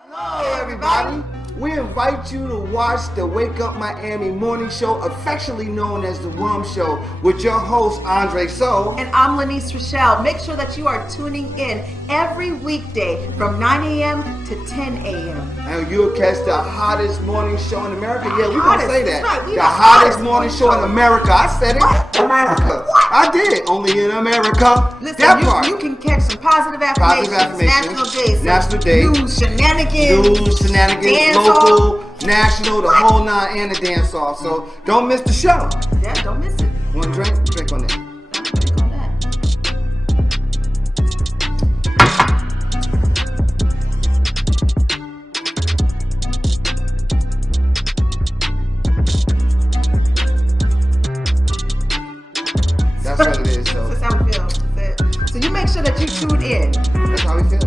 Hello, everybody. We invite you to watch the Wake Up Miami morning show, affectionately known as the WUMMS Show, with your host, Andre So. And I'm Lanice Rochelle. Make sure that you are tuning in every weekday from 9 a.m. to 10 a.m. And you'll catch the hottest morning show in America. Yeah, we're going to say that. Right, the hottest morning show in America. I said it. What? America. What? I did. Only in America. Listen, you can catch some positive affirmations, national days, news, shenanigans, dance local, national, the whole nine, and the dance off. So don't miss the show. Yeah, don't miss it. Want a drink? Drink on that. Drink on that. That's what it is. So that's how we feel. So you make sure that you tune in. That's how we feel.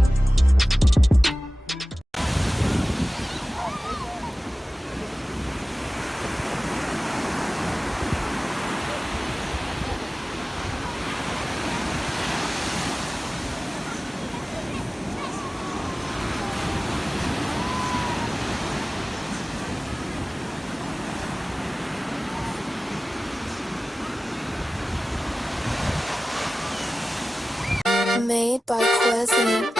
Made by Quezzy.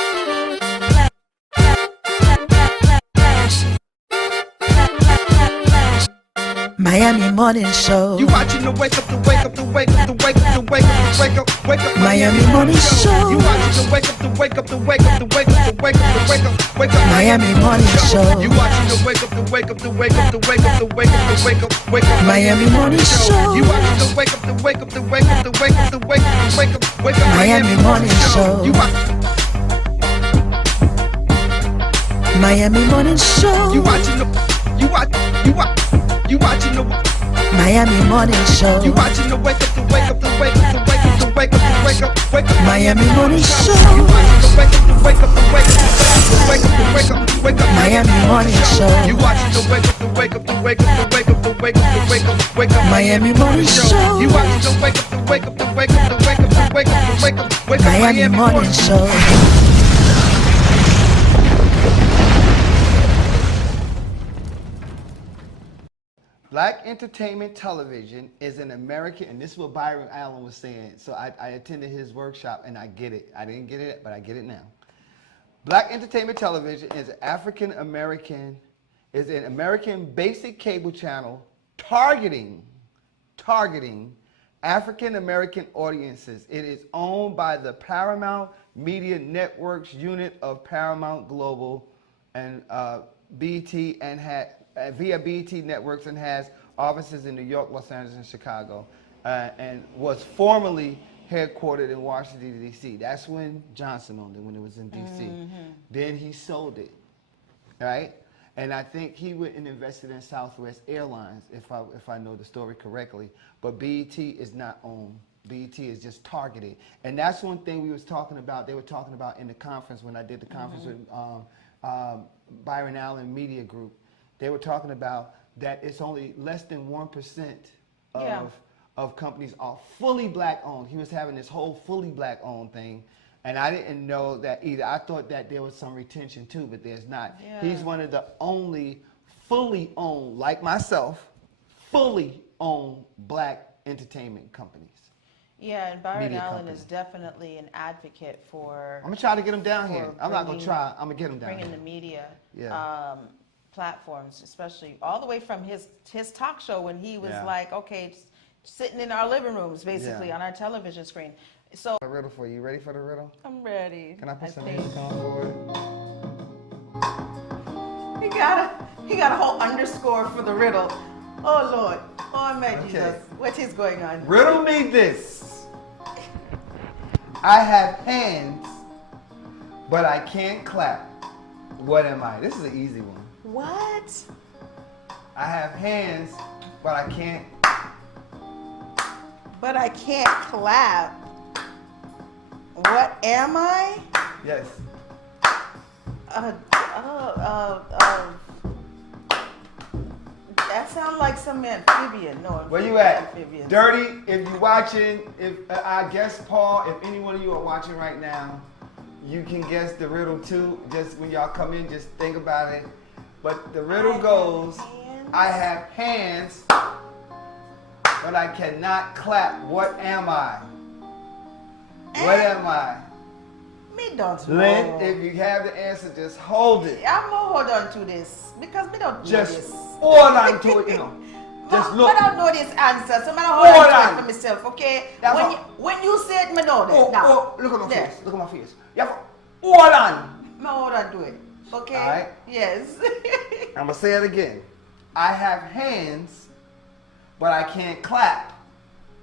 Miami Morning Show. You watching the wake up, the wake up, the wake up, the wake up, the wake up, the wake up, wake up. Miami Morning Show. You watching the wake up, the wake up, the wake up, the wake up, the wake up, the wake up, wake up. Miami Morning Show. You watching the wake up, the wake up, the wake up, the wake up, the wake up, the wake up, wake up. Miami Morning Show. You watching the wake up, the wake up, the wake up, the wake up, the wake up, the wake up, wake up. Miami Morning Show. You Miami Morning Show. You watching the Miami Morning Show. You watching the wake up, the wake up, the wake up, the wake up, the wake up, the wake up, wake up. Miami Morning Show. You watching the wake up, the wake up, the wake up, the wake up, the wake up, wake up. Miami Morning Show. You watching the wake up, the wake up, the wake up, the wake up, the wake up, the wake up, wake up. Miami Morning Show. You watching the wake up, the wake up, the wake up, the wake up, the wake up, the wake up, wake up. Miami Morning Show. Black entertainment television is an American, and this is what Byron Allen was saying. So I attended his workshop, and I get it. I didn't get it, but I get it now. Black entertainment television is an American basic cable channel targeting African American audiences. It is owned by the Paramount Media Networks unit of Paramount Global and BT, and via BT Networks, and has offices in New York, Los Angeles, and Chicago, and was formerly headquartered in Washington, D.C. That's when Johnson owned it, when it was in D.C. Then he sold it, right? And I think he went and invested in Southwest Airlines, if I know the story correctly. But BET is not owned. BET is just targeted. And that's one thing we was talking about, they were talking about in the conference when I did the conference with Byron Allen Media Group. They were talking about that it's only less than 1% of companies are fully black owned. He was having this whole fully black owned thing, and I didn't know that either. I thought that there was some retention too, but there's not. Yeah. He's one of the only fully owned, like myself, fully owned black entertainment companies. Yeah, and Byron Allen is definitely an advocate for. I'm gonna try to get him down here. I'm not gonna try. I'm gonna get him down bringing here. The media. Yeah. Platforms, especially all the way from his talk show when he was like, okay, sitting in our living rooms, basically on our television screen. So a riddle for you. You ready for the riddle? I'm ready. Can I put some music on for it? He got a whole underscore for the riddle. Oh Lord, oh my Jesus, what is going on? Riddle me this. I have hands, but I can't clap. What am I? This is an easy one. What? I have hands, but I can't. But I can't clap. What am I? Yes. That sounds like some amphibian. No, where you at? Amphibian. Dirty, if you're watching, if I guess Paul, if any one of you are watching right now, you can guess the riddle too. Just when y'all come in, just think about it. But the riddle goes, I have hands, but I cannot clap. What am I? What am I? Me don't know. Lynn, if you have the answer, just hold it. I'm gonna hold on to this because me don't know Just this. hold on to it, you know. Just look. I don't know this answer, so I'm gonna hold on to on. it for myself, okay? That's When all. when you say it, me know this. Oh, now. look at my There. face. Look at my face. You have to hold on. Me hold on to it, okay? All right. Yes. I'm gonna say it again. I have hands, but I can't clap.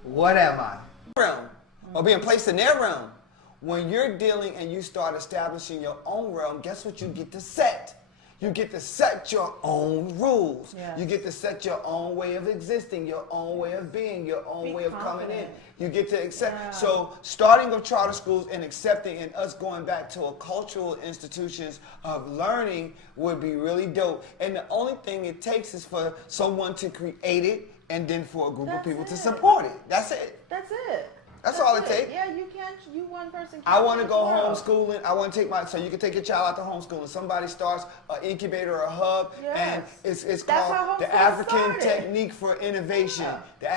What am I? Realm, or being placed in their realm. When you're dealing and you start establishing your own realm, guess what you get to set? You get to set your own rules. Yeah. You get to set your own way of existing, your own way of being, your own Be way of coming in. confident. You get to accept. Yeah. So starting with charter schools and accepting and us going back to a cultural institutions of learning would be really dope. And the only thing it takes is for someone to create it and then for a group of That's people to it. support it. That's it. That's it. That's all it takes. Yeah, you can't. You one person. I want to can't go change the world. homeschooling. I want to take so you can take your child out to homeschooling. Somebody starts an incubator or a hub, and Yes. it's That's how called the homeschooling African started. Technique for Innovation, Yeah. the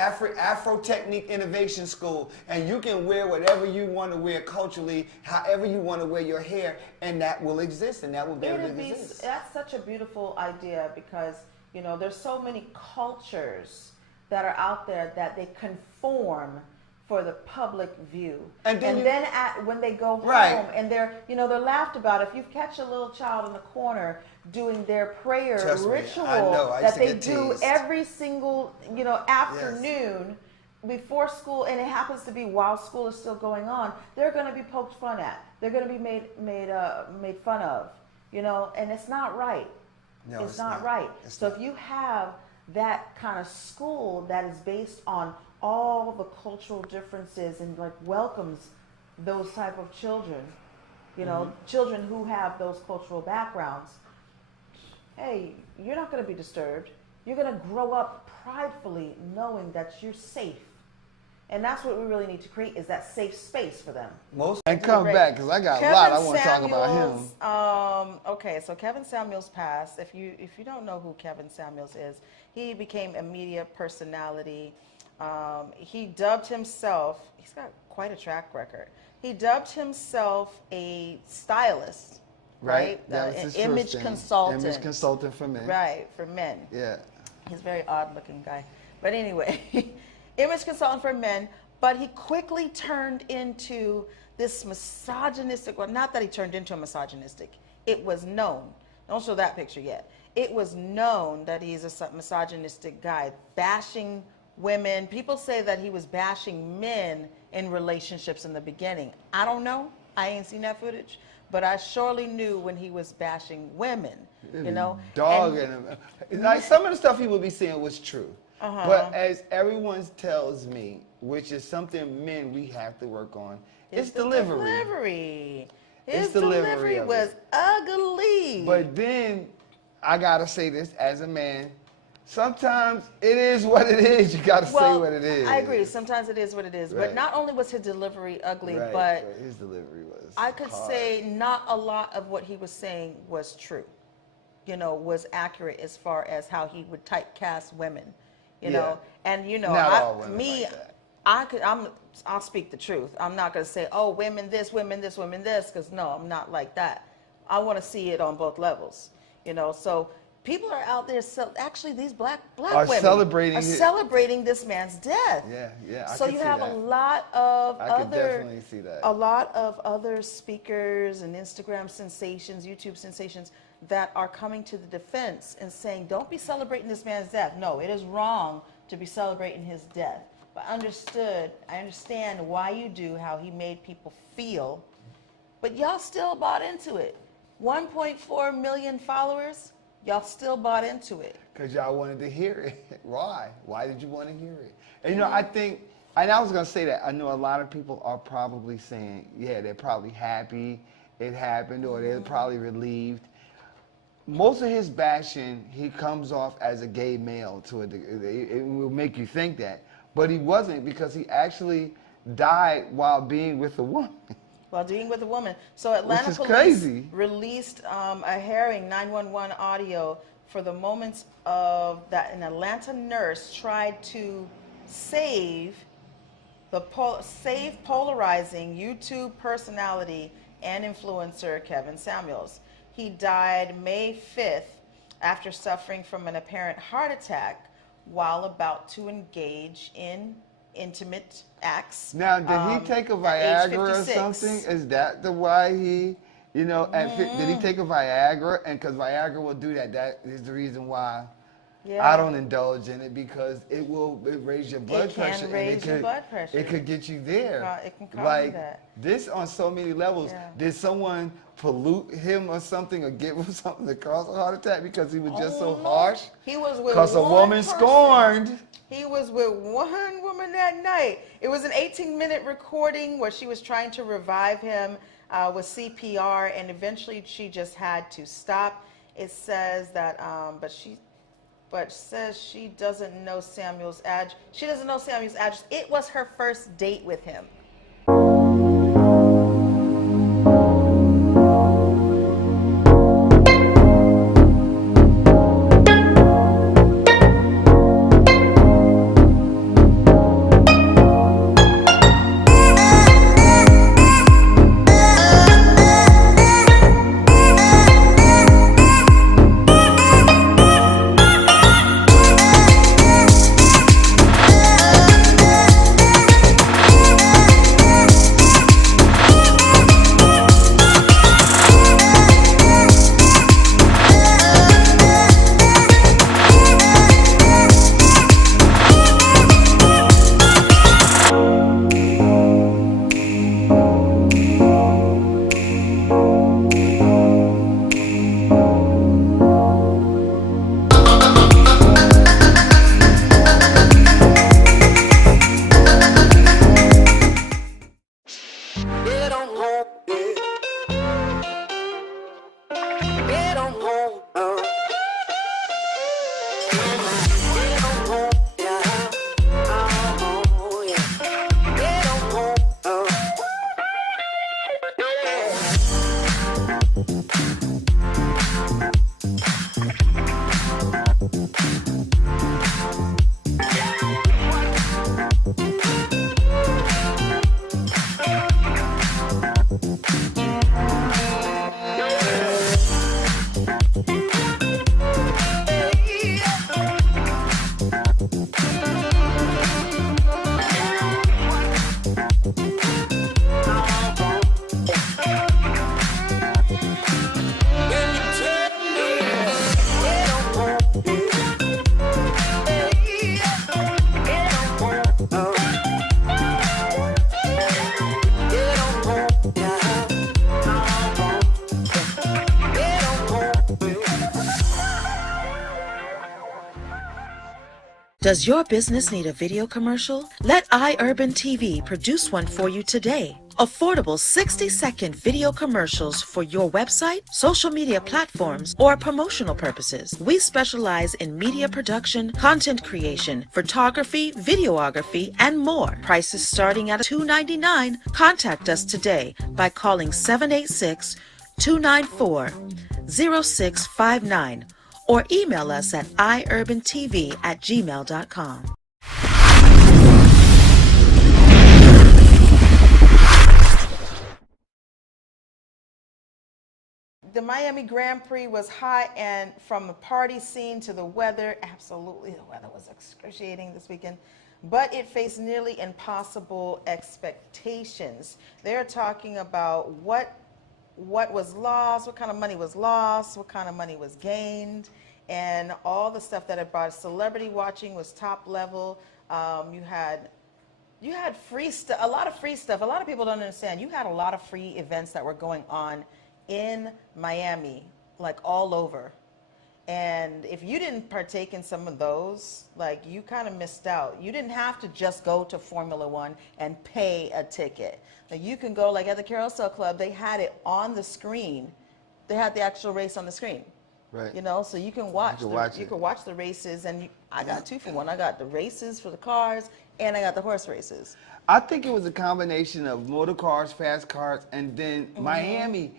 Afro Technique Innovation School, and you can wear whatever you want to wear culturally, however you want to wear your hair, and that will exist, and that will be able to exist. That's such a beautiful idea because there's so many cultures that are out there that they conform for the public view, And then when they go home, Right. and they're laughed about. If you catch a little child in the corner doing their prayer Trust me, ritual I know. I used that to they get do teased. every single afternoon before school, and it happens to be while school is still going on, they're going to be poked fun at. They're going to be made fun of, and it's not right. No, it's not right. So if you have that kind of school that is based on all the cultural differences and welcomes those type of children, children who have those cultural backgrounds, hey, you're not going to be disturbed. You're going to grow up pridefully knowing that you're safe. And that's what we really need to create, is that safe space for them. And come back, because I got a lot I want to talk about him. Okay, so Kevin Samuels passed. If you don't know who Kevin Samuels is, he became a media personality. He dubbed himself, he's got quite a track record. He dubbed himself a stylist, right? That was An his image first thing. consultant. Image consultant for men. Right, for men. Yeah. He's a very odd looking guy. But anyway, image consultant for men, but he quickly turned into this misogynistic, well, not that he turned into a misogynistic, it was known. Don't show that picture yet. It was known that he's a misogynistic guy, bashing women. People say that he was bashing men in relationships in the beginning. I don't know. I ain't seen that footage. But I surely knew when he was bashing women, Dog and like some of the stuff he would be saying was true. But as everyone tells me, which is something men we have to work on, it's delivery. His delivery was ugly. But then I gotta say this as a man. Sometimes it is what it is. You gotta say what it is. I agree. Sometimes it is what it is. Right. But not only was his delivery ugly, Right, but his delivery was I could hard. say not a lot of what he was saying was true. Was accurate as far as how he would typecast women. Yeah. And Not all women me, like that. I'll speak the truth. I'm not going to say, oh, women this, because no, I'm not like that. I want to see it on both levels, So people are out there. Actually, these black Are women celebrating this man's death. Yeah. I So could you see have that. a lot of I could definitely see that. a lot of other speakers and Instagram sensations, YouTube sensations that are coming to the defense and saying, don't be celebrating this man's death. No, it is wrong to be celebrating his death. But I understand why you do, how he made people feel, but y'all still bought into it. 1.4 million followers, y'all still bought into it. Because y'all wanted to hear it. Why? Why did you want to hear it? And I think, and I was going to say that, I know a lot of people are probably saying, yeah, they're probably happy it happened, or they're probably relieved. Most of his bashing, he comes off as a gay male to a degree. It will make you think that. But he wasn't, because he actually died while being with a woman. while dealing with a woman. So Atlanta is police crazy. released a harrowing 911 audio for the moments of that an Atlanta nurse tried to save polarizing YouTube personality and influencer Kevin Samuels. He died May 5th after suffering from an apparent heart attack while about to engage in intimate acts. Now, did he take a at age Viagra or 56. something? Is that the why he, you know, did he take a Viagra? And because Viagra will do that, that is the reason why I don't indulge in it, because it raise your blood pressure. Raise your blood pressure. It could get you there. It can cause like that. This on so many levels. Yeah. Did someone pollute him or something, or give him something to cause a heart attack because he was just so harsh? He was with because a woman person. scorned. He was with one woman that night. It was an 18-minute recording where she was trying to revive him with CPR, and eventually she just had to stop. It says that, but says she doesn't know Samuel's address. She doesn't know Samuel's address. It was her first date with him. Does your business need a video commercial? Let iUrban TV produce one for you today. Affordable 60-second video commercials for your website, social media platforms, or promotional purposes. We specialize in media production, content creation, photography, videography, and more. Prices starting at $2.99. Contact us today by calling 786-294-0659 or email us at iurbantv@gmail.com. The Miami Grand Prix was hot, and from the party scene to the weather, absolutely, the weather was excruciating this weekend, but it faced nearly impossible expectations. They're talking about what was lost, what kind of money was lost, what kind of money was gained, and all the stuff that it brought. Celebrity watching was top level. You had free stuff, a lot of free stuff. A lot of people don't understand. You had a lot of free events that were going on in Miami, like all over. And if you didn't partake in some of those, like, you kind of missed out. You didn't have to just go to Formula One and pay a ticket. Like, you can go, like at the Carousel Club, they had it on the screen. They had the actual race on the screen. Right. You know, so you can watch. You could watch the races, and I got 2 for 1. I got the races for the cars and I got the horse races. I think it was a combination of motor cars, fast cars, and then Miami.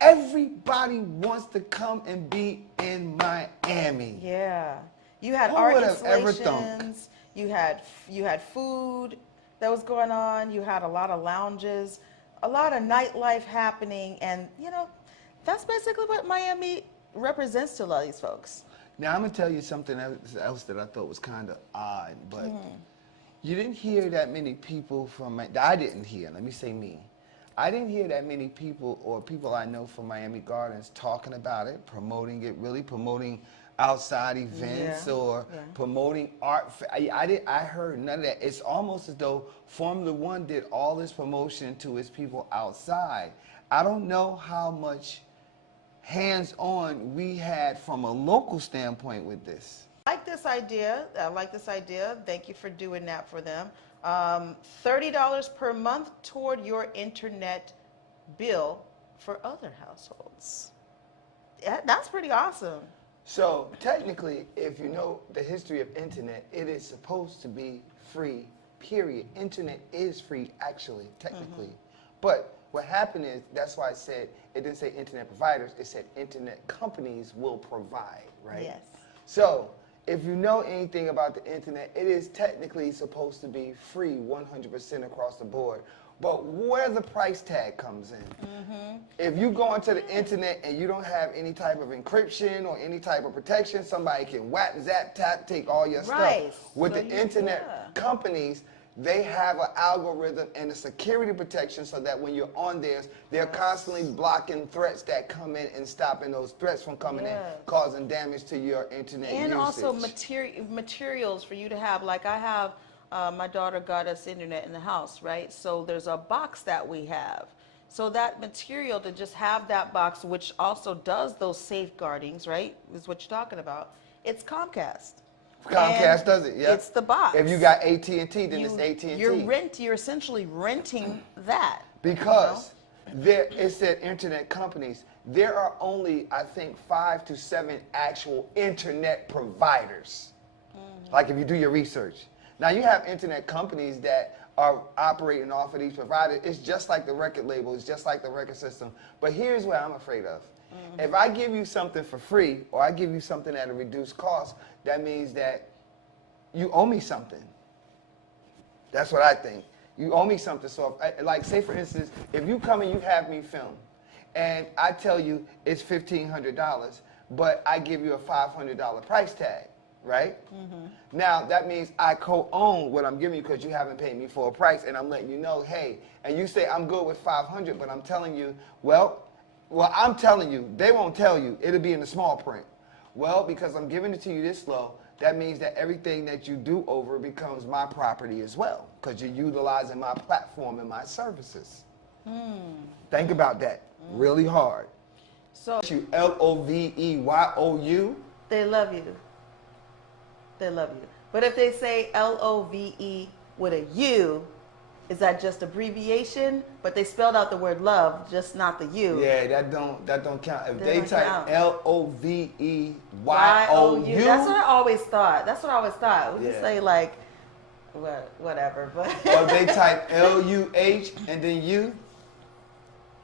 Everybody wants to come and be in Miami. Yeah, you had Who art would have ever thunk? installations. You had food that was going on. You had a lot of lounges, a lot of nightlife happening, and you know, that's basically what Miami represents to a lot of these folks. Now I'm gonna tell you something else that I thought was kind of odd, but you didn't hear that many people from. I didn't hear. Let me say me. I didn't hear that many people or people I know from Miami Gardens talking about it, promoting it, really promoting outside events or promoting art. I heard none of that. It's almost as though Formula One did all this promotion to its people outside. I don't know how much hands-on we had from a local standpoint with this. I like this idea. I like this idea. Thank you for doing that for them. $30 per month toward your internet bill for other households. Yeah, that's pretty awesome. So technically, if you know the history of internet, it is supposed to be free, period. Internet is free, actually, technically. But what happened is, that's why I said, it didn't say internet providers, it said internet companies will provide, right? Yes. So, if you know anything about the internet, it is technically supposed to be free 100% across the board. But where the price tag comes in. If you go onto the internet and you don't have any type of encryption or any type of protection, somebody can whack, zap, tap, take all your stuff. With the internet companies, they have an algorithm and a security protection so that when you're on theirs, they're constantly blocking threats that come in and stopping those threats from coming in, causing damage to your internet And usage. also materials for you to have. Like I have, my daughter got us internet in the house, right? So there's a box that we have. So that material, to just have that box, which also does those safeguardings, right, is what you're talking about. It's Comcast. Comcast does it, yeah. It's the box. If you got AT&T, then it's AT&T. You're essentially renting that. Because it said internet companies. There are only, I think, 5 to 7 actual internet providers. Like if you do your research. Now you have internet companies that are operating off of these providers. It's just like the record label. It's just like the record system. But here's what I'm afraid of. If I give you something for free or I give you something at a reduced cost, that means that you owe me something. That's what I think. You owe me something. So, if, like, say for instance, if you come and you have me film, and I tell you it's $1,500, but I give you a $500 price tag, right? Now that means I co-own what I'm giving you because you haven't paid me full price, and I'm letting you know, hey, and you say I'm good with 500, but I'm telling you, well, I'm telling you, they won't tell you. It'll be in the small print. Well, because I'm giving it to you this low, that means that everything that you do over becomes my property as well, because you're utilizing my platform and my services. Think about that really hard. So You LOVEYOU. they love you. They love you. But if they say LOVE with a U, is that just abbreviation? But they spelled out the word love, just not the U. Yeah, that don't count. If That they don't type count. LOVEYOU. That's what I always thought. That's what I always thought. We Yeah. just say like, whatever. But Or if they type LUH and then you.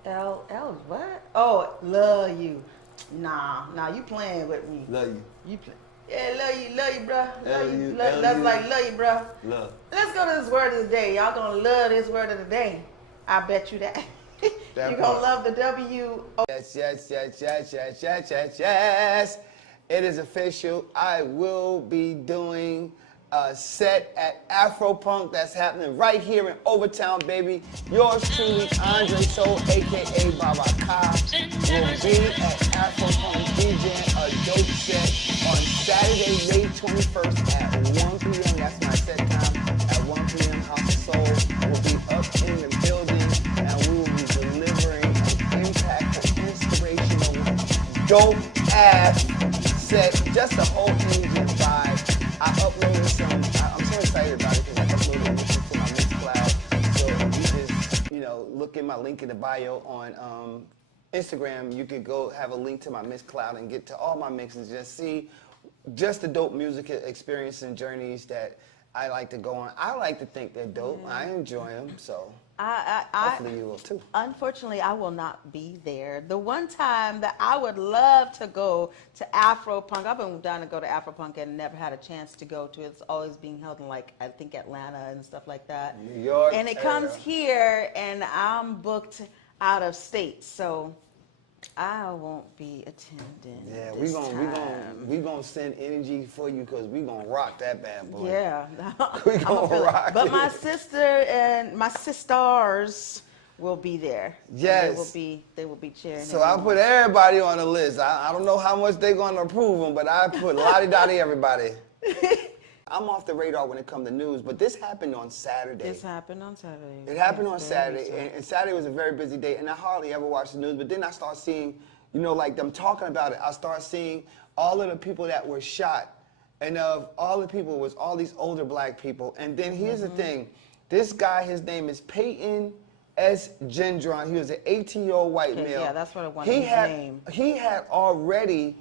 L what? Oh, love you. Nah, you playing with me. Love you. You play. Yeah, love you, bro. Love you. Love That's you. like love you, bro. Love. Let's go to this word of the day. Y'all gonna love this word of the day. I bet you that. That You're part. gonna love the W. Yes. It is official. I will be doing a set at Afropunk that's happening right here in Overtown, baby. Yours truly, Andre Soul, a.k.a. Baraka, will be at Afropunk DJing a dope set on Saturday, May 21st at 1 p.m. That's my set time. At 1 p.m. House of Soul will be up in the building, and we will be delivering an impactful, inspirational, dope-ass set, just a whole energy vibe. I uploaded some, I'm so excited about it because I uploaded everything to my Mixcloud. So if you just, look in my link in the bio on Instagram, you could go have a link to my Mixcloud and get to all my mixes. Just see just the dope music experience and journeys that I like to go on. I like to think they're dope. I enjoy them, so I hopefully you will too. Unfortunately, I will not be there. The one time that I would love to go to Afropunk, I've been down to go to Afropunk and never had a chance to go to it. It's always being held in, like, I think Atlanta and stuff like that. New York. And it comes here, and I'm booked out of state, so I won't be attending. Yeah, we gonna send energy for you because we gonna rock that bad boy. Yeah, We gonna rock But it. my sister and my sisters will be there. Yes. They will be cheering. So him I on. put everybody on the list. I don't know how much they're gonna approve them, but I put lottie-dottie everybody. I'm off the radar when it comes to news, but this happened on Saturday. This happened on Saturday. It happened on Yes, Saturday, very and Saturday was a very busy day, and I hardly ever watch the news, but then I start seeing, you know, like them talking about it, I start seeing all of the people that were shot, and of all the people was all these older black people, and then here's the thing, this guy, his name is Peyton S. Gendron, he was an 18-year-old white male. Yeah, that's what I wanted his name. He had already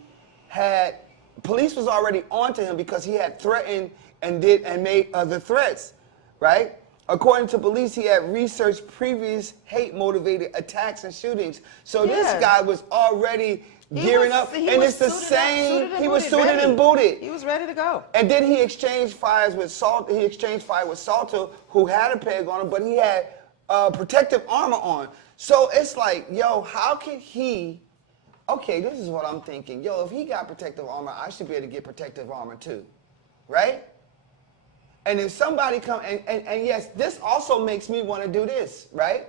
had, police was already onto him because he had threatened and made other threats, right? According to police, he had researched previous hate-motivated attacks and shootings. So this guy was already gearing up, and it's the same. He was suited and booted. He was ready to go. And then he exchanged fires with Salter. He exchanged fire with Salter, who had a peg on him, but he had protective armor on. So it's like, yo, how can he? Okay, this is what I'm thinking. Yo, if he got protective armor, I should be able to get protective armor too, right? And if somebody come, and yes, this also makes me want to do this, right?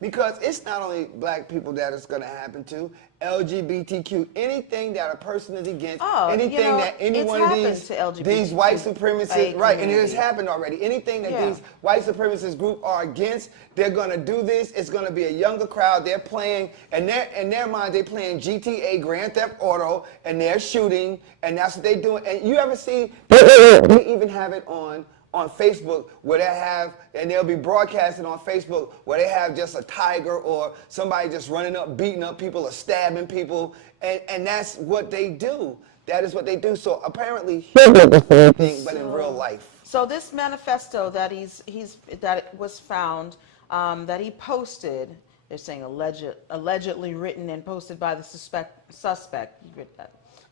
Because it's not only black people that it's going to happen to, LGBTQ, anything that a person is against, anything that any one of these white supremacists, right, and it has happened already. Anything that these white supremacist group are against, they're going to do this. It's going to be a younger crowd. They're playing, and in their mind, they're playing GTA, Grand Theft Auto, and they're shooting, and that's what they're doing. And you ever see, they even have it on Facebook where they have, and they'll be broadcasting on Facebook where they have just a tiger or somebody just running up, beating up people or stabbing people, and that's what they do. That is what they do. So apparently, but in real life. So this manifesto that that was found, that he posted, they're saying allegedly written and posted by the suspect.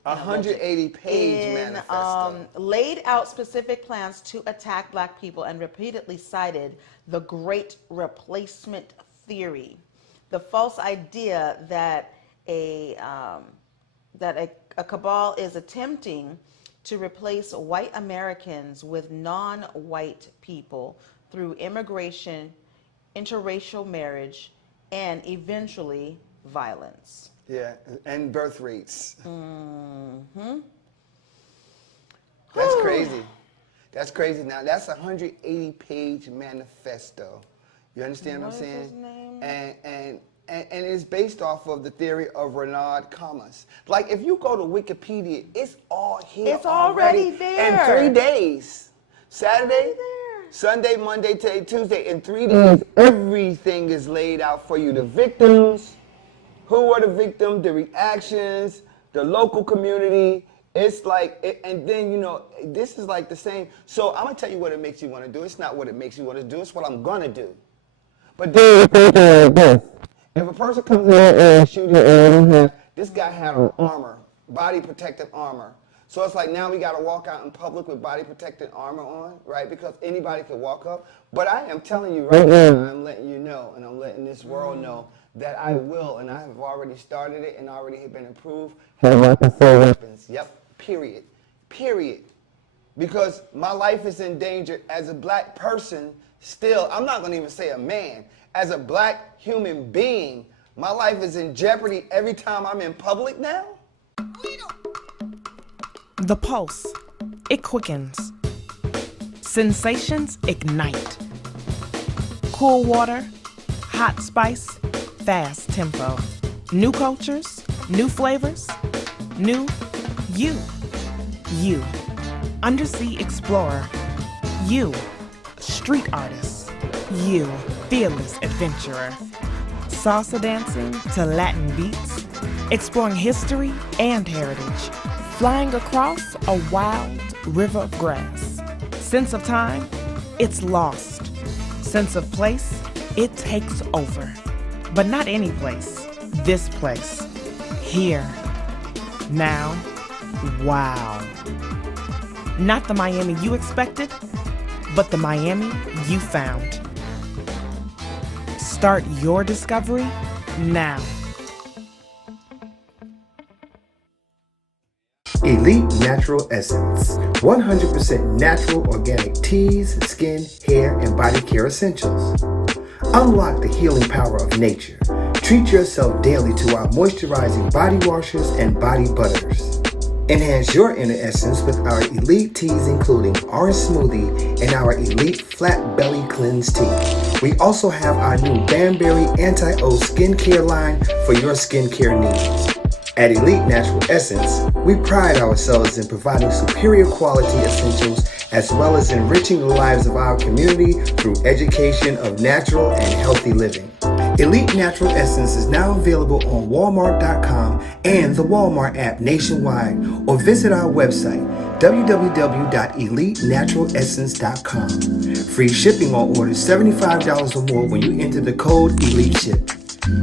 180-page manifesto. Laid out specific plans to attack black people and repeatedly cited the Great Replacement Theory, the false idea that a cabal is attempting to replace white Americans with non-white people through immigration, interracial marriage, and eventually violence. Yeah, and birth rates. Mm-hmm. That's crazy. That's crazy. Now, that's a 180-page manifesto. You understand what I'm saying? His name? And it's based off of the theory of Renaud Thomas. Like, if you go to Wikipedia, it's all here. It's already there. In 3 days. Saturday, Sunday, Monday, Tuesday. In 3 days, everything is laid out for you. The victims, who were the victims, the reactions, the local community. It's like, and then, you know, this is like the same. So I'm going to tell you what it makes you want to do. It's not what it makes you want to do. It's what I'm going to do. But then, if a person comes in and shoots you and you don't have, this guy had on armor, body protective armor. So it's like now we got to walk out in public with body protective armor on, right? Because anybody could walk up. But I am telling you right now, I'm letting you know, and I'm letting this world know that I will, and I have already started it and already have been approved, have weapons. Yep, period. Period. Because my life is in danger as a black person still. I'm not going to even say a man. As a black human being, my life is in jeopardy every time I'm in public now. The pulse, it quickens. Sensations ignite. Cool water, hot spice, fast tempo. New cultures, new flavors, new you. You, undersea explorer. You, street artist. You, fearless adventurer. Salsa dancing to Latin beats, exploring history and heritage, flying across a wild river of grass. Sense of time, it's lost. Sense of place, it takes over. But not any place. This place. Here. Now. Wow. Not the Miami you expected, but the Miami you found. Start your discovery now. Elite Natural Essence. 100% natural organic teas, skin, hair, and body care essentials. Unlock the healing power of nature. Treat yourself daily to our moisturizing body washers and body butters. Enhance your inner essence with our elite teas including orange smoothie and our elite flat belly cleanse tea. We also have our new Banberry Anti-O skincare line for your skincare needs. At Elite Natural Essence, we pride ourselves in providing superior quality essentials as well as enriching the lives of our community through education of natural and healthy living. Elite Natural Essence is now available on Walmart.com and the Walmart app nationwide, or visit our website www.elitenaturalessence.com. Free shipping on orders $75 or more when you enter the code ELITESHIP.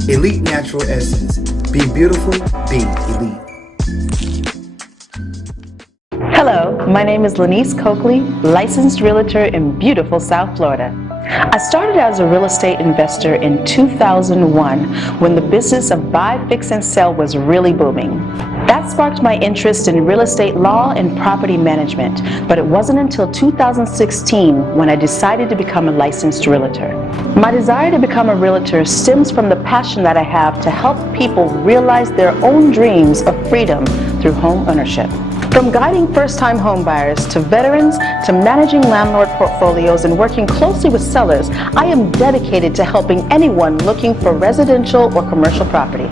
Elite Natural Essence. Be beautiful, be elite. Hello, my name is Lanice Coakley, licensed realtor in beautiful South Florida. I started as a real estate investor in 2001 when the business of buy, fix, and sell was really booming. That sparked my interest in real estate law and property management, but it wasn't until 2016 when I decided to become a licensed realtor. My desire to become a realtor stems from the passion that I have to help people realize their own dreams of freedom through home ownership. From guiding first-time home buyers to veterans to managing landlord portfolios and working closely with sellers, I am dedicated to helping anyone looking for residential or commercial property.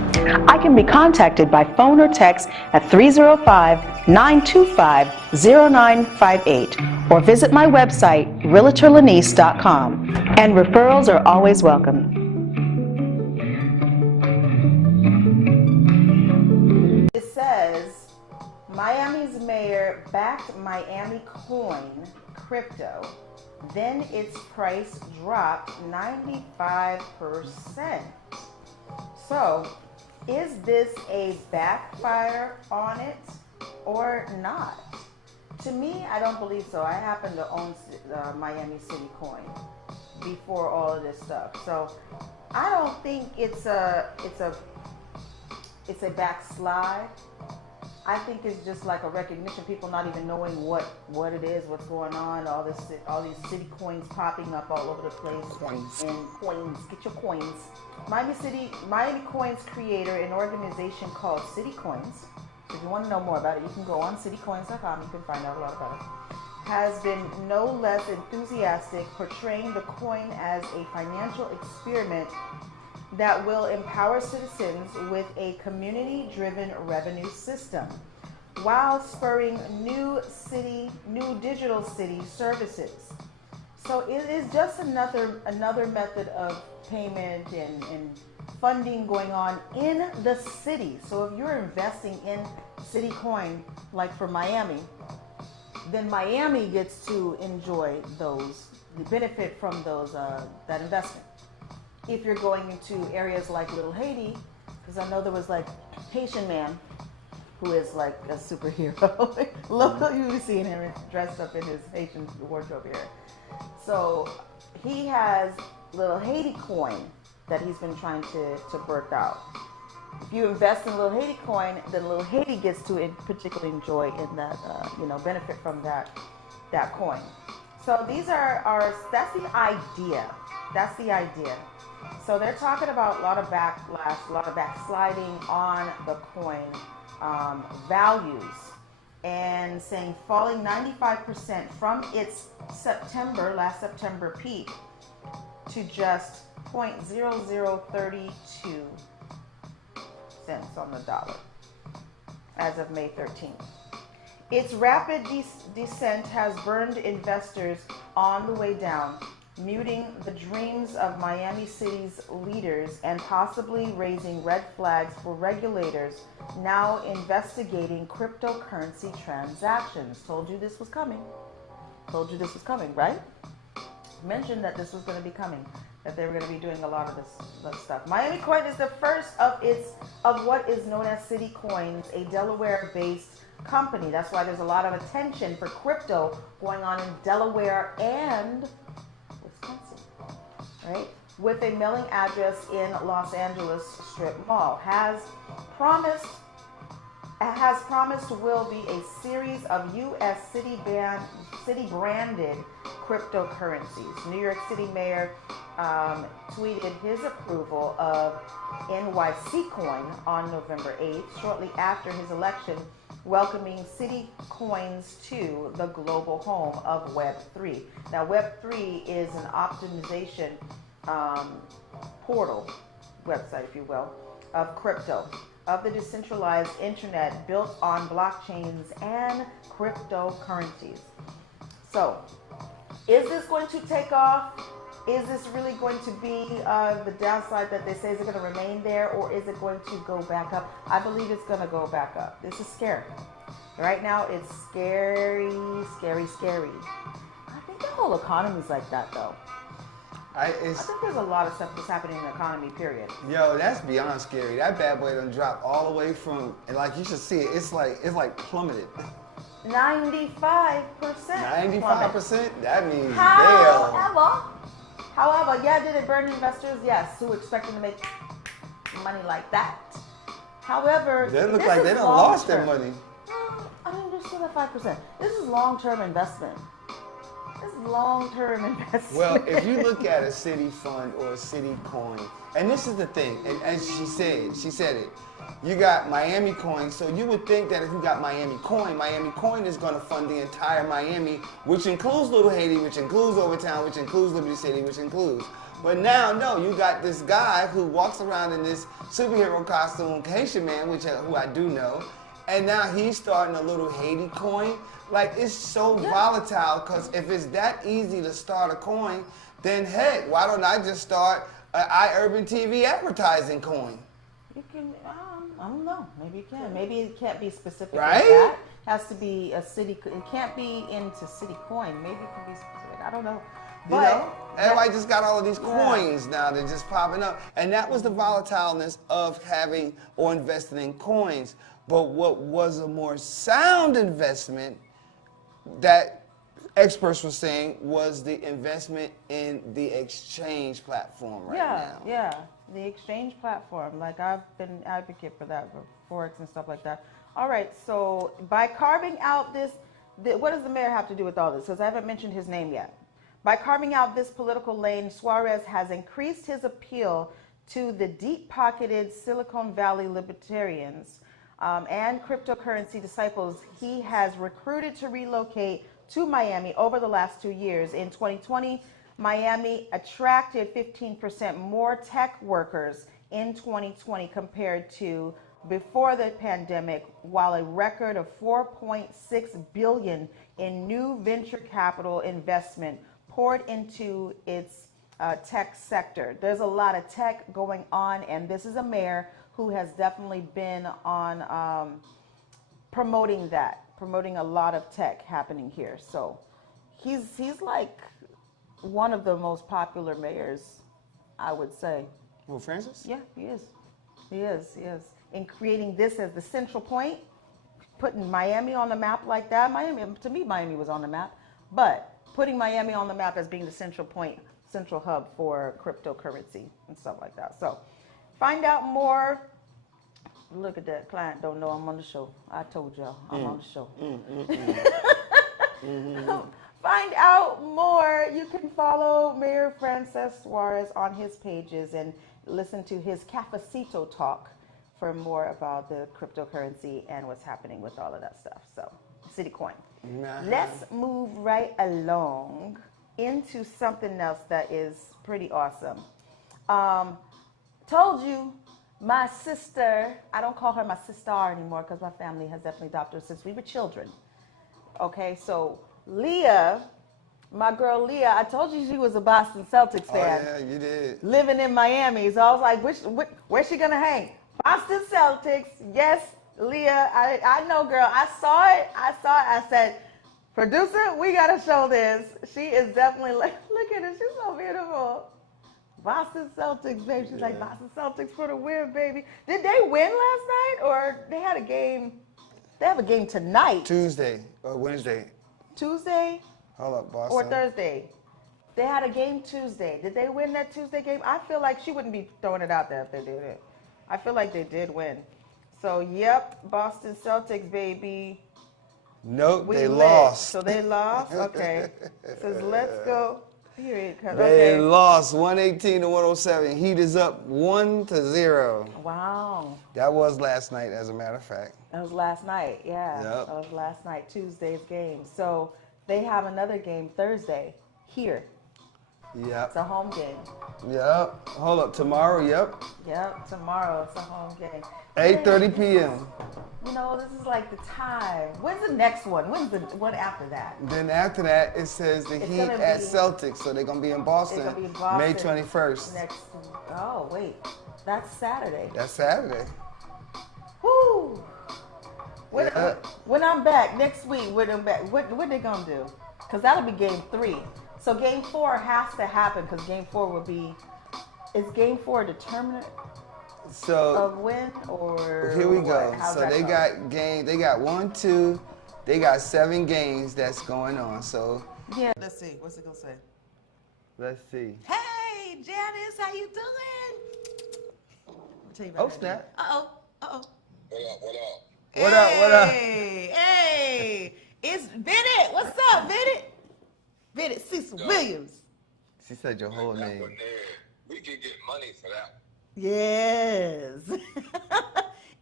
I can be contacted by phone or text at 305-925-0958 or visit my website, realtorlanice.com, and referrals are always welcome. It says, Miami's mayor backed Miami coin crypto, then its price dropped 95%. So, is this a backfire on it or not? To me, I don't believe so. I happen to own Miami City coin before all of this stuff, so I don't think it's a backslide. I think it's just like a recognition, people not even knowing what it is, what's going on, all these city coins popping up all over the place. Coins. And coins, get your coins. Miami Coins creator an organization called City Coins. If you want to know more about it, you can go on citycoins.com, you can find out a lot about it. Has been no less enthusiastic, portraying the coin as a financial experiment that will empower citizens with a community-driven revenue system while spurring new digital city services. So it is just another method of payment and funding going on in the city. So if you're investing in City Coin, like for Miami, then Miami gets to enjoy the benefit from that investment. If you're going into areas like Little Haiti, because I know there was like Haitian man who is like a superhero. Look, you seeing him dressed up in his Haitian wardrobe here. So he has Little Haiti coin that he's been trying to work out. If you invest in Little Haiti coin, then Little Haiti gets to particularly enjoy in that benefit from that coin. So these that's the idea. That's the idea. So they're talking about a lot of backlash, a lot of backsliding on the coin values, and saying falling 95% from its last September peak to just 0.0032 cents on the dollar as of May 13th. Its rapid descent has burned investors on the way down, muting the dreams of Miami City's leaders and possibly raising red flags for regulators now investigating cryptocurrency transactions. Told you this was coming. Told you this was coming, right? Mentioned that this was going to be coming, that they were going to be doing a lot of this stuff. Miami Coin is the first of what is known as City Coins, a Delaware-based company. That's why there's a lot of attention for crypto going on in Delaware and Wisconsin, right? With a mailing address in Los Angeles Strip Mall, has promised will be a series of U.S. city-branded cryptocurrencies. New York City Mayor tweeted his approval of NYC Coin on November 8th, shortly after his election, welcoming City Coins to the global home of Web3. Now, Web3 is an optimization portal, website, if you will, of crypto, of the decentralized internet built on blockchains and cryptocurrencies. So, is this going to take off? Is this really going to be the downside that they say is it going to remain there, or is it going to go back up? I believe it's going to go back up. This is scary. Right now, it's scary, scary, scary. I think the whole economy is like that, though. I think there's a lot of stuff that's happening in the economy, period. Yo, that's beyond scary. That bad boy done dropped all the way from, and like you should see it, it's like plummeted. 95%. 95%? That means However, yeah, did it burn investors? Yes, who expecting to make money like that. However, they look like they done lost their money. I mean, they're still at 5%. This is long-term investment. This is long-term investment. Well, if you look at a city fund or a city coin, and this is the thing, and as she said it, you got Miami Coin, so you would think that if you got Miami Coin is going to fund the entire Miami, which includes Little Haiti, which includes Overtown, which includes Liberty City, which includes. But now, no, you got this guy who walks around in this superhero costume, Haitian man, who I do know, and now he's starting a Little Haiti coin. Like, it's so volatile, because if it's that easy to start a coin, then heck, why don't I just start an iUrban TV advertising coin? You can, I don't know, maybe you can. Maybe it can't be specific right? Like that. It has to be a city, it can't be into city coin. Maybe it can be specific, I don't know. But you know, everybody just got all of these coins now, they're just popping up. And that was the volatileness of having or investing in coins. But what was a more sound investment that experts were saying was the investment in the exchange platform now. Yeah, the exchange platform. Like, I've been an advocate for that, for Forex and stuff like that. All right, so by carving out this, what does the mayor have to do with all this? Because I haven't mentioned his name yet. By carving out this political lane, Suarez has increased his appeal to the deep-pocketed Silicon Valley libertarians and cryptocurrency disciples he has recruited to relocate to Miami over the last 2 years. In 2020, Miami attracted 15% more tech workers in 2020 compared to before the pandemic, while a record of $4.6 billion in new venture capital investment poured into its tech sector. There's a lot of tech going on, and this is a mayor who has definitely been on promoting a lot of tech happening here. So he's like one of the most popular mayors, I would say. Well, Francis? Yeah, he is. He is. In creating this as the central point, putting Miami on the map like that. To me, Miami was on the map, but putting Miami on the map as being the central point, central hub for cryptocurrency and stuff like that. So find out more. Look at that. Client don't know I'm on the show. I told y'all I'm on the show. Find out more. You can follow Mayor Francis Suarez on his pages and listen to his Cafecito talk for more about the cryptocurrency and what's happening with all of that stuff. So, Citicoin. Let's move right along into something else that is pretty awesome. Told you, my sister, I don't call her my sister anymore because my family has definitely adopted her since we were children. Okay, so Leah, my girl Leah, I told you she was a Boston Celtics fan. Oh, yeah, you did. Living in Miami. So I was like, where's she going to hang? Boston Celtics. Yes, Leah, I know, girl. I saw it. I said, Producer, we gotta show this. She is definitely like, look at her, she's so beautiful. Boston Celtics, baby. She's like, Boston Celtics for the win, baby. Did they win last night, or they had a game? They have a game tonight. Tuesday or Wednesday. Tuesday? Hold up, Boston. Or Thursday. They had a game Tuesday. Did they win that Tuesday game? I feel like she wouldn't be throwing it out there if they did it. I feel like they did win. So, yep, Boston Celtics, baby. Nope, We they lit. lost. So they lost? Okay. Says, let's go. Here it comes. They Okay. lost 118 to 107. Heat is up 1-0. Wow. That was last night, as a matter of fact. That was last night, yeah. Yep. That was last night, Tuesday's game. So they have another game Thursday here. Yep. It's a home game. Yep. Hold up. Tomorrow, yep. Yep, tomorrow it's a home game. 8:30 p.m. You know, this is like the time. When's the next one? When's the one after that? Then after that, it says the It's Heat gonna at be- Celtics, so they're gonna be in Boston, It's gonna be in Boston May 21st. Next. Oh wait, that's Saturday. That's Saturday. Woo! When, Yeah. when I'm back next week, when I'm back, what they gonna do? Because that'll be game 3. So game 4 has to happen because game 4 will be. Is game 4 a determinant So of win or? here we what? go. How's So that they go? got game. They got 1, 2. They got 7 games that's going on. So Yeah. Let's see. What's it gonna say? let's see. Hey, Janice, how you doing? I'll tell you about Oh that. snap! Uh oh. What up? What up? What up? Hey, it's Bennett. What's up, Bennett? Bennett Cecil Williams. She said your whole name. We could get money for that. Yes.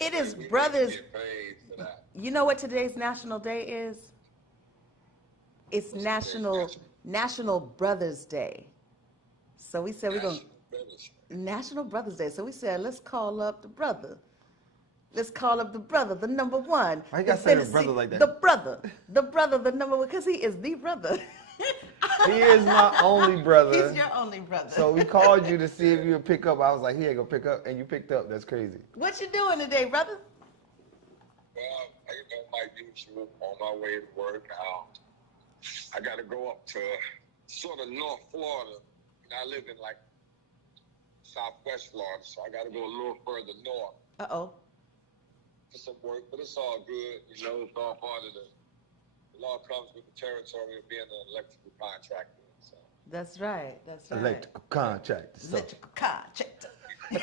It is We Brothers. Get paid for that. You know what today's National Day is? It's National Brothers Day. So we said we're going to National Brothers Day. So we said, let's call up the brother. Let's call up the brother, the number one. Why you gotta say the brother like that? The brother, the number one, because he is the brother. He is my only brother. He's your only brother. So we called you to see if you would pick up. I was like, he ain't gonna pick up, and you picked up. That's crazy. What you doing today, brother? Well, my usual on my way to work. I got to go up to sort of North Florida. And I live in like Southwest Florida, so I got to go a little further north. Uh-oh. For some work, but it's all good. You know, it's all part of the law comes with the territory of being an electrical contractor. So. That's right. That's right. Electrical contractor. So. Electrical contractor. Hey,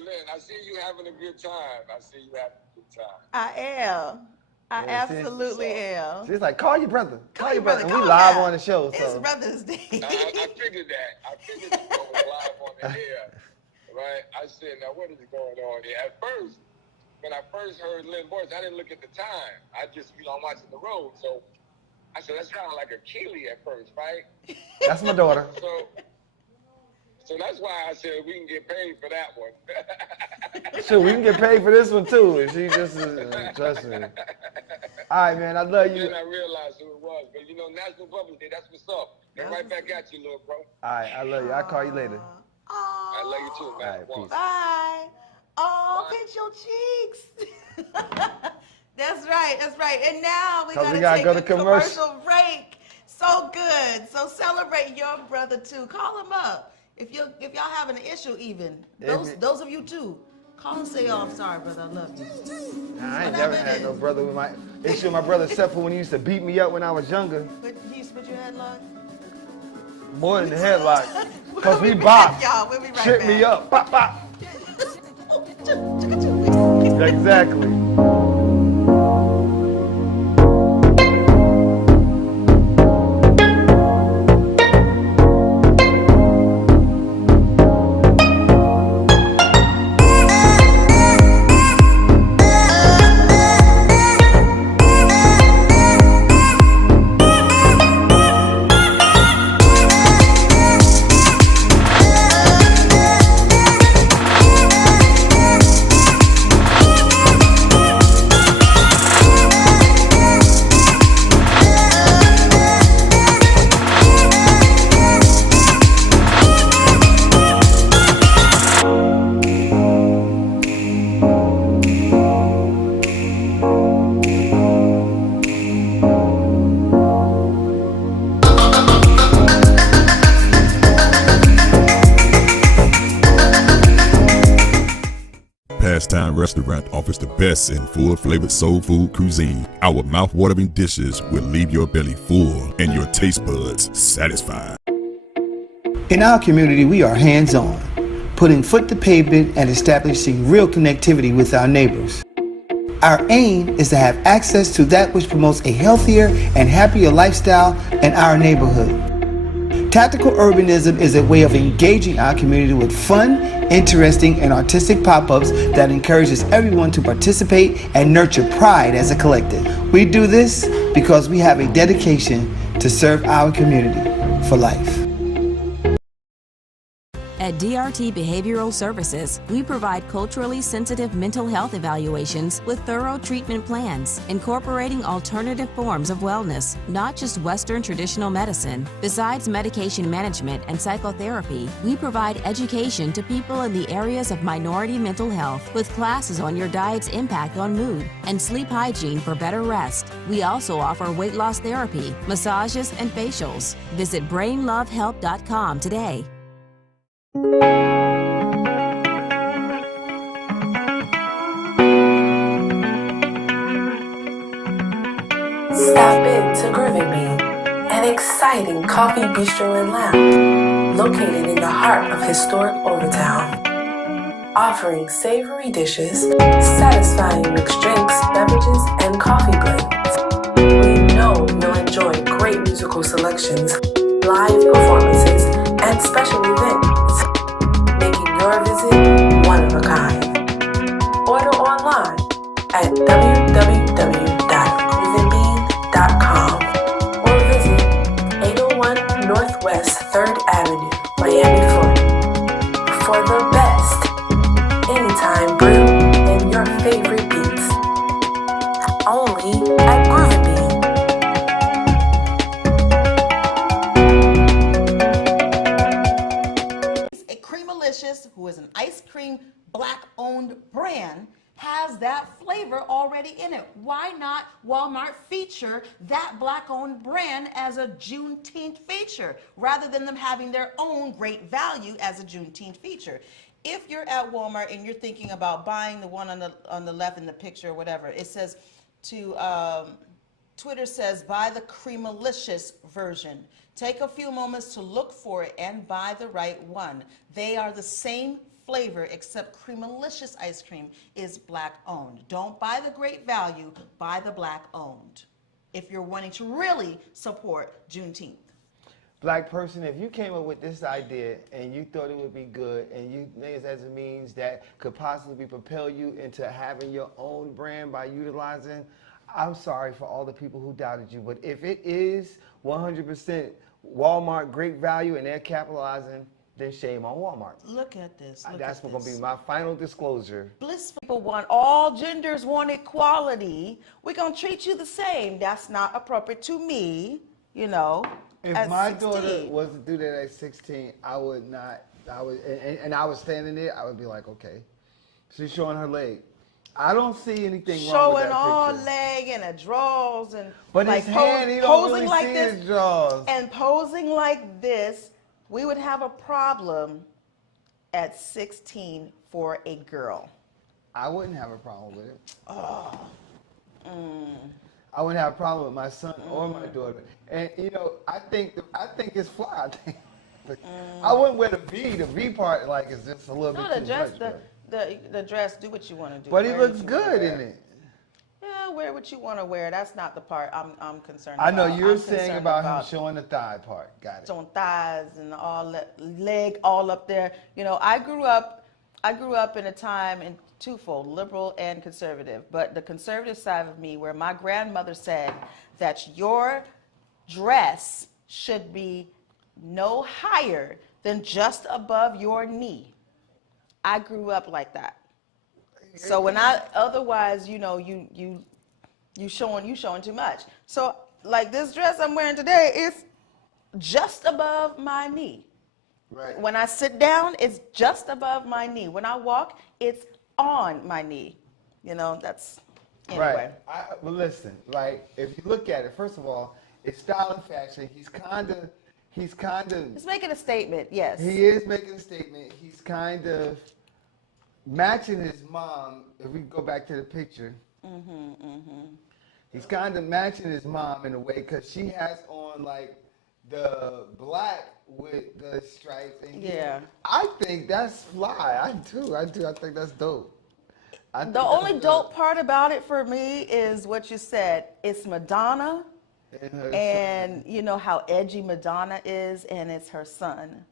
Lynn, I see you having a good time. I am. I Yeah, see? absolutely am. She's like, call your brother. Call your brother. And call we live him. on the show. It's So. Brothers Day. I figured that. I figured it was live on the air. Right? I said, now what is going on here? At first, when I first heard Lynn's voice, I didn't look at the time. I just, I'm watching the road. So I said, that sounded like a Keely at first, right? That's my daughter. So that's why I said we can get paid for that one. Sure, we can get paid for this one too. If she just trust me. All right, man. I love you. Then I realized who it was. But National Brothers Day, that's what's up. And right back at you, little bro. All right, I love you. I'll call you later. I love you too, man. All right, peace. Bye. Oh, pinch your cheeks. That's right. That's right. And now we 'Cause gotta we gotta take go a to commercial. commercial break. So good. So celebrate your brother too. Call him up. If y'all having an issue, even those of you too, call and say, "Oh, I'm sorry, brother. I love you." Nah, I ain't never had no brother with my issue with my brother except for when he used to beat me up when I was younger. But he used to put your headlock. More than the headlock. Cause We'll we be back, boxed. y'all. We'll be right Trip back. me up. Pop, pop. Exactly. Last Time Restaurant offers the best in full-flavored soul food cuisine. Our mouth-watering dishes will leave your belly full and your taste buds satisfied. In our community, we are hands-on, putting foot to pavement and establishing real connectivity with our neighbors. Our aim is to have access to that which promotes a healthier and happier lifestyle in our neighborhood. Tactical urbanism is a way of engaging our community with fun, interesting, and artistic pop-ups that encourages everyone to participate and nurture pride as a collective. We do this because we have a dedication to serve our community for life. At DRT Behavioral Services, we provide culturally sensitive mental health evaluations with thorough treatment plans, incorporating alternative forms of wellness, not just Western traditional medicine. Besides medication management and psychotherapy, we provide education to people in the areas of minority mental health with classes on your diet's impact on mood and sleep hygiene for better rest. We also offer weight loss therapy, massages, and facials. Visit brainlovehelp.com today. Stop in to Grooving Bean, an exciting coffee bistro and lounge located in the heart of historic Overtown. Offering savory dishes, satisfying mixed drinks, beverages, and coffee blends. We know you'll enjoy great musical selections, live performances, and special events, making your visit one of a kind. Order online at www.groovinbean.com or visit 801 Northwest 3rd Avenue, Miami, Florida for the best anytime brew and your favorite beats. Only at Groovin' Bean. A Creamalicious, who is an ice cream black-owned brand, has that flavor already in it. Why not Walmart feature that black-owned brand as a Juneteenth feature rather than them having their own great value as a Juneteenth feature? If you're at Walmart and you're thinking about buying the one on the left in the picture or whatever, it says Twitter says buy the Creamalicious version. Take a few moments to look for it and buy the right one. They are the same flavor except Creamalicious ice cream is black owned. Don't buy the great value, buy the black owned if you're wanting to really support Juneteenth. Black person, if you came up with this idea and you thought it would be good and you made it as a means that could possibly propel you into having your own brand by utilizing, I'm sorry for all the people who doubted you, but if it is 100% Walmart great value and they're capitalizing, then shame on Walmart. Look at this. That's going to be my final disclosure. Bliss people want, all genders want equality. We're going to treat you the same. That's not appropriate to me, you know. If my daughter was to do that at 16, I would not, and I was standing there, I would be like, okay. She's showing her leg. I don't see anything wrong with that picture. Showing all leg and a drawers and but like his hand, you don't posing really like see this his drawers. and posing like this, we would have a problem at 16 for a girl. I wouldn't have a problem with it. Oh. I wouldn't have a problem with my son or my daughter. And you know, I think it's fly. I wouldn't wear the V part like it's just a little bit too much. The dress, do what you want to do. But he looks good in it. Yeah, wear what you want to wear. That's not the part I'm concerned I about. know you're saying about him showing the thigh part. Got it. Showing thighs and all that, leg all up there. You know, I grew up in a time in twofold, liberal and conservative. But the conservative side of me, where my grandmother said that your dress should be no higher than just above your knee. I grew up like that. So when otherwise, you know, you showing too much. So like this dress I'm wearing today is just above my knee. Right. When I sit down, it's just above my knee. When I walk, it's on my knee. You know, that's anyway. Right. Well, listen, like if you look at it, first of all, it's style and fashion. He's making a statement, yes. He is making a statement. He's kind of matching his mom. If we go back to the picture, he's kind of matching his mom in a way because she has on like the black with the stripes. And Yeah. I think that's fly. I do. I think that's dope. The only dope part about it for me is what you said. It's Madonna, and you know how edgy Madonna is, and it's her son,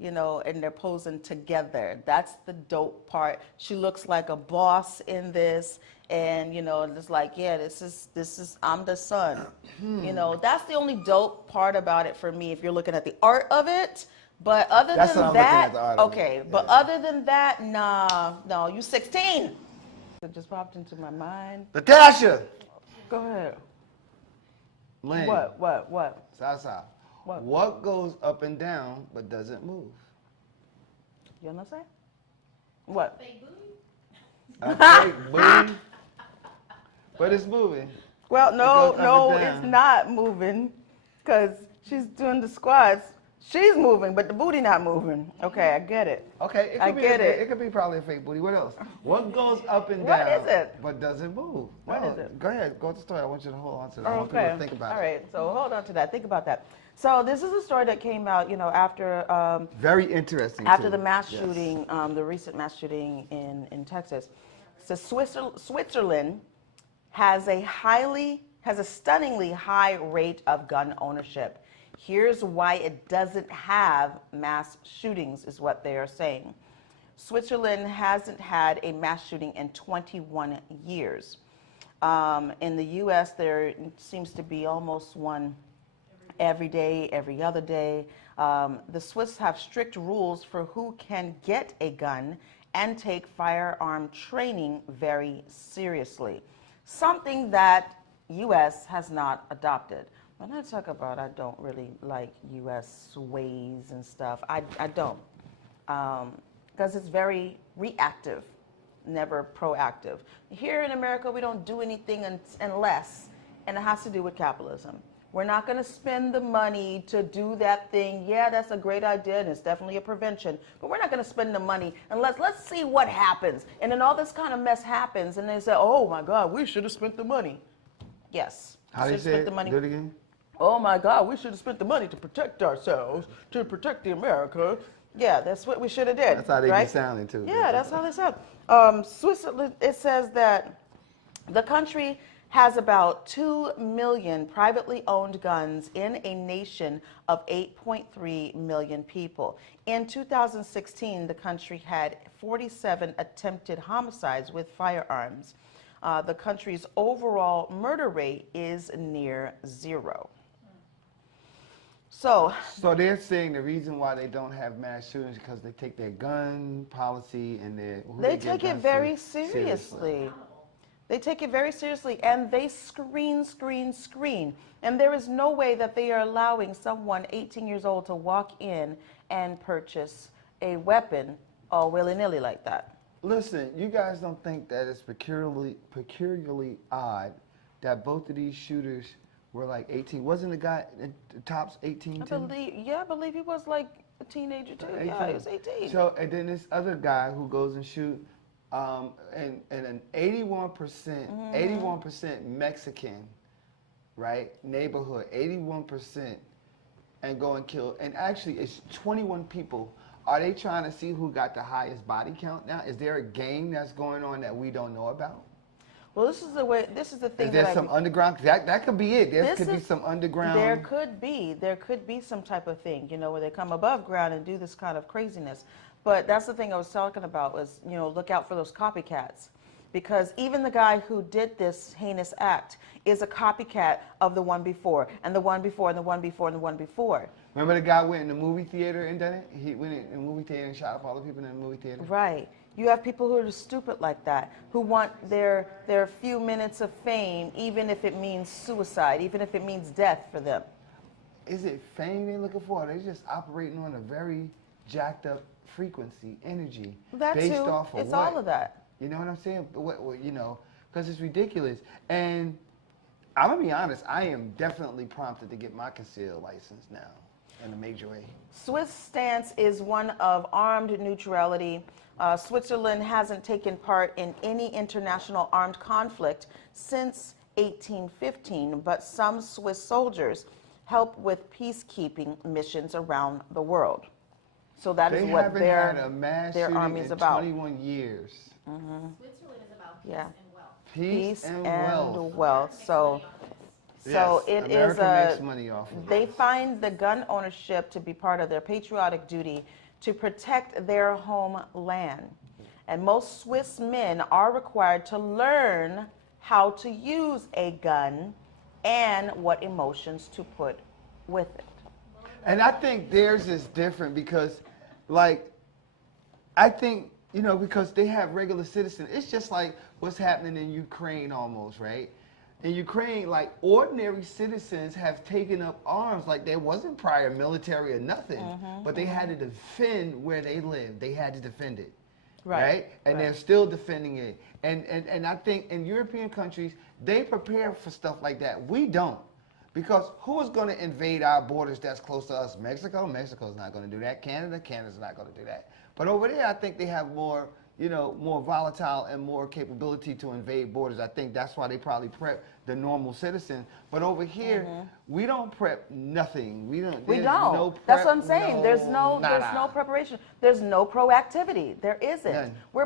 you know, and they're posing together. That's the dope part. She looks like a boss in this, and you know, it's like, yeah, this is I'm the son. You know, that's the only dope part about it for me. If you're looking at the art of it. But other That's than what I'm looking that, at, the art of okay. it. But other than that, nah, no, you 16. It just popped into my mind. Natasha. Go ahead. Lane. What? Sasa. What? What goes up and down but doesn't move? You know what I'm saying? What? A fake booty. But it's moving. Well, no, It goes up and it's down. not moving, because she's doing the squats. She's moving, but the booty not moving. Okay, I get it. Okay, it I could be get it. It could be probably a fake booty. What else? What goes up and What down is it? but doesn't move? What No, is it? Go ahead. Go to the story. I want you to hold on to that. I want people Okay. to think about All it. right. So hold on to that. Think about that. So this is a story that came out, you know, after Very interesting. after too. the mass Yes. shooting, the recent mass shooting in Texas. So Switzerland has a stunningly high rate of gun ownership. Here's why it doesn't have mass shootings, is what they are saying. Switzerland hasn't had a mass shooting in 21 years. In the U.S., there seems to be almost one every day, every other day. The Swiss have strict rules for who can get a gun and take firearm training very seriously, something that U.S. has not adopted. When I talk about I don't really like U.S. ways and stuff, I don't, because it's very reactive, never proactive. Here in America, we don't do anything unless, and it has to do with capitalism. We're not going to spend the money to do that thing. Yeah, that's a great idea, and it's definitely a prevention, but we're not going to spend the money unless, let's see what happens. And then all this kind of mess happens, and they say, oh my God, we should have spent the money. Yes. How do you say it? Do it again? Oh my God, we should have spent the money to protect ourselves, to protect the America. Yeah, that's what we should have did. That's how they right? be sounding too. Yeah, that's how they sound. Switzerland, it says that the country has about 2 million privately owned guns in a nation of 8.3 million people. In 2016, the country had 47 attempted homicides with firearms. The country's overall murder rate is near zero. So they're saying the reason why they don't have mass shootings is because they take their gun policy and they take it very seriously. They take it very seriously, and they screen. And there is no way that they are allowing someone 18 years old to walk in and purchase a weapon all willy-nilly like that. Listen, you guys don't think that it's peculiarly odd that both of these shooters were like 18? Wasn't the guy at the tops 18 too? I believe he was like a teenager too. 18. Yeah, he was 18. So, and then this other guy who goes and shoot, and an 81% Mexican, right, neighborhood, 81%, and go and kill, and actually it's 21 people. Are they trying to see who got the highest body count now? Is there a game that's going on that we don't know about? Well, this is the thing. Is there some underground? That could be it. There could be some underground. There could be some type of thing, you know, where they come above ground and do this kind of craziness. But that's the thing I was talking about was, you know, look out for those copycats. Because even the guy who did this heinous act is a copycat of the one before, and the one before, and the one before, and the one before. Remember the guy went in the movie theater and done it? He went in the movie theater and shot up all the people in the movie theater? Right. You have people who are stupid like that, who want their few minutes of fame, even if it means suicide, even if it means death for them. Is it fame they're looking for? They're just operating on a very jacked up frequency, energy. That based too. off of It's what? all of that. You know what I'm saying? You know, because it's ridiculous. And I'm going to be honest, I am definitely prompted to get my concealed license now. in a major way. Swiss stance is one of armed neutrality. Switzerland hasn't taken part in any international armed conflict since 1815, but some Swiss soldiers help with peacekeeping missions around the world. So that is what their army is about. 21 years. Mm-hmm. Switzerland is about peace Yeah. and wealth. Peace and wealth. So Yes, it America is makes money off of they it. find the gun ownership to be part of their patriotic duty to protect their homeland. And most Swiss men are required to learn how to use a gun and what emotions to put with it. And I think theirs is different because, like, I think, you know, because they have regular citizens. It's just like what's happening in Ukraine almost, right? In Ukraine, like, ordinary citizens have taken up arms. Like, there wasn't prior military or nothing, but they had to defend where they lived. They had to defend it, right? And they're still defending it. And I think in European countries, they prepare for stuff like that. We don't. Because who is going to invade our borders that's close to us? Mexico? Mexico's not going to do that. Canada? Canada's not going to do that. But over there, I think they have more, you know, more volatile and more capability to invade borders. I think that's why they probably prep the normal citizen. But over here, we don't prep nothing. We don't. No prep, That's what I'm saying. no there's no preparation. There's no proactivity. There isn't. None. We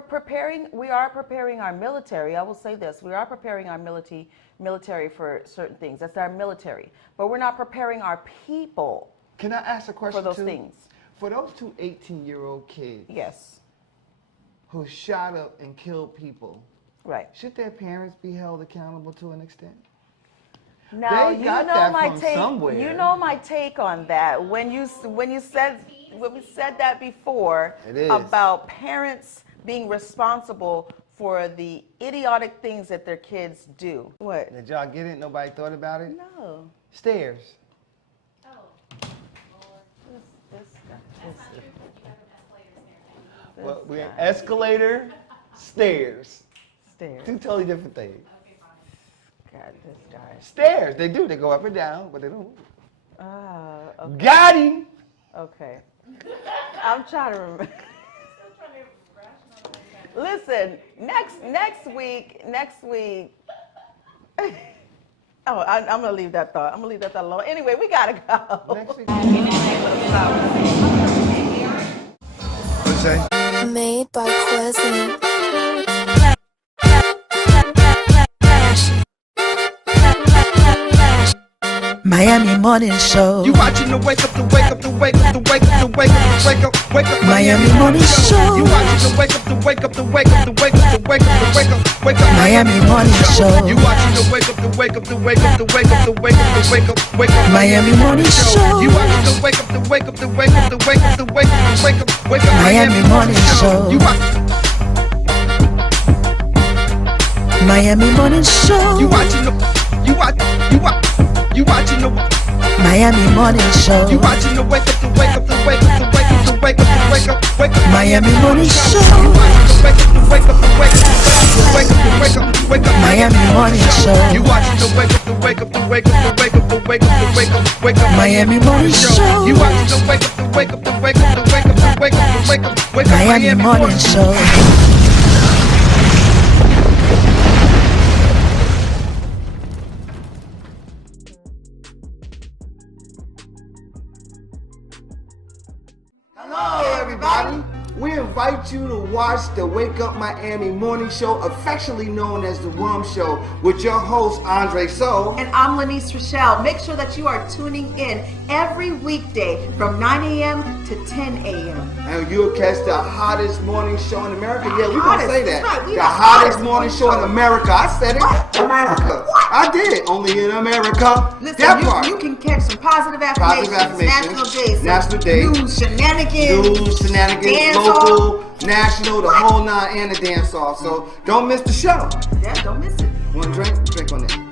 are preparing our military. I will say this. We are preparing our military for certain things. That's our military. But we're not preparing our people. Can I ask a question for those too? things? For those two 18-year-old kids. Yes. Who shot up and killed people. Right. Should their parents be held accountable to an extent? Now, they got that from take. somewhere. You know my take on that. When we said that before about parents being responsible for the idiotic things that their kids do. What? Did y'all get it? Nobody thought about it? No. Stairs. Oh, Well, we're an escalator, stairs. Stairs. Two totally different things. God, this guy. Stairs, they do. They go up and down, but they don't. Okay. Got him. Okay. I'm trying to remember. Listen, next week. Oh, I'm gonna leave that thought. I'm gonna leave that thought alone. Anyway, we gotta go. Next week. What'd you say? Made by Quezzy. Miami Morning Show. You watching the wake up, the wake up, the wake up, the wake up, the wake up, the wake up, wake up. Miami Morning Show. You watching the wake up, the wake up, the wake up, the wake up, the wake up, the wake up, wake up. Miami Morning Show. You watching the wake up, the wake up, the wake up, the wake up, the wake up, the wake up, wake up. Miami Morning Show. You watching the wake up, the wake up, the wake up, the wake up, the wake up, the wake up, wake up. Miami Morning Show. You Miami Morning Show. You watching the Miami Morning Show. You watching the wake up, the wake up, the wake up, the wake up, the wake up, the wake up, wake up. Miami Morning Show. You watching the wake up, the wake up, the wake up, the wake up, the wake up, the wake up. Miami Morning Show. You watching the wake up, the wake up, the wake up, the wake up, the wake up, the wake up, wake up. Miami Morning Show. You watching the wake up, the wake up, the wake up, the wake up, the wake up, the wake up, wake up. Miami Morning Show. Hello, everybody. We invite you to watch the Wake Up Miami Morning Show, affectionately known as the WUMMS Show, with your host, Andre So. And I'm Lanice Rochelle. Make sure that you are tuning in every weekday from 9 a.m. to 10 a.m. And you'll catch the hottest morning show in America. Yeah, we're going to say that. Right, the hottest morning show in America. I said it. America. I did it. Only in America. Listen, that part. You can catch some positive affirmations, National Day, news, shenanigans, dance local, national, the whole nine, and the dance off. So don't miss the show. Yeah, don't miss it. Want a drink? Drink on that.